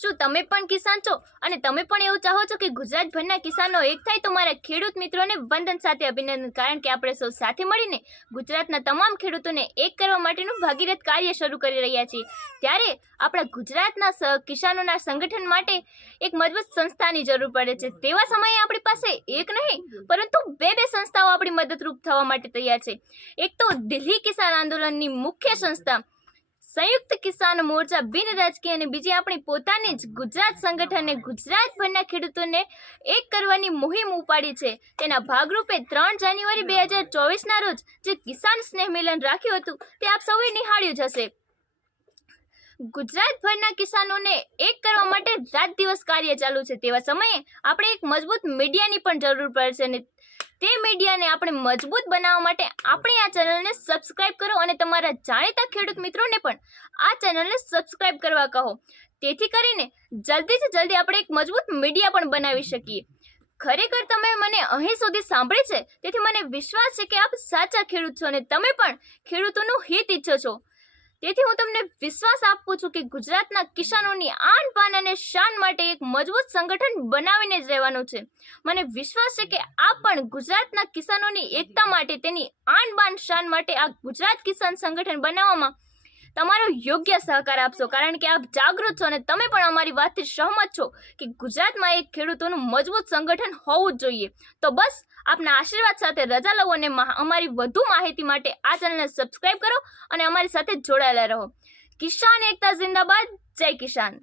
શું તમે પણ કિસાન છો અને તમે પણ એવું ચાહો છો કે ગુજરાતભરના કિસાનો એક થાય? તો મારા ખેડૂત મિત્રોને વંદન સાથે અભિનંદન, કારણ કે આપણે સૌ સાથે મળીને ગુજરાતના તમામ ખેડૂતોને એક કરવા માટેનું ભાગીરથ કાર્ય શરૂ કરી રહ્યા છીએ. ત્યારે આપણા ગુજરાતના કિસાનોના સંગઠન માટે એક મજબૂત સંસ્થાની જરૂર પડે છે. તેવા સમયે આપણી પાસે એક નહીં પરંતુ બે સંસ્થાઓ આપણી મદદરૂપ થવા માટે તૈયાર છે. એક તો દિલ્હી કિસાન આંદોલનની મુખ્ય સંસ્થા સંયુક્ત કિસાન મોરચા બિન રાજકીય, અને બીજી આપણી પોતાની જ ગુજરાત સંગઠને ગુજરાતભરના ખેડૂતોને એક કરવાની મુહિમ ઉપાડી છે. તેના ભાગરૂપે 3 જાન્યુઆરી 2024ના રોજ જે કિસાન સ્નેહ મિલન રાખ્યું હતું તે આપ સૌએ નિહાળ્યું જ હશે. ગુજરાતભરના કિસાનોને એક કરવા માટે રાત દિવસ કાર્ય ચાલુ છે. તેવા સમયે આપણે એક મજબૂત મીડિયાની પણ જરૂર પડશે, અને તે મીડિયાને આપણે મજબૂત બનાવવા માટે આપણી આ ચેનલને સબસ્ક્રાઇબ કરો અને તમારા જાણીતા ખેડૂત મિત્રોને પણ આ ચેનલને સબસ્ક્રાઇબ કરવા કહો, તેથી કરીને જલ્દીથી જલ્દી આપણે એક મજબૂત મીડિયા પણ બનાવી શકીએ. ખરેખર તમે મને અહીં સુધી સાંભળી છે, તેથી મને વિશ્વાસ છે કે આપ સાચા ખેડૂત છો અને તમે પણ ખેડૂતોનું હિત ઈચ્છો છો. તેથી હું તમને વિશ્વાસ આપું છું કે ગુજરાતના કિસાનોની આન બાન અને શાન માટે એક મજબૂત સંગઠન બનાવીને જ રહેવાનું છે. મને વિશ્વાસ છે કે આપ પણ ગુજરાતના કિસાનોની એકતા માટે, તેની આન બાન શાન માટે આ ગુજરાત કિસાન સંગઠન બનાવવામાં તમારો યોગ્ય સહકાર આપશો, કારણ કે આપ જાગૃત છો અને તમે પણ અમારી વાતથી સહમત છો કે ગુજરાતમાં એક ખેડૂતોનું મજબૂત સંગઠન હોવું જ જોઈએ. તો બસ આપના આશીર્વાદ સાથે રજા લઉં અને અમારી વધુ માહિતી માટે આ ચેનલને સબસ્ક્રાઇબ કરો અને અમારી સાથે જોડાયેલા રહો. કિસાન એકતા જિંદાબાદ. જય કિસાન.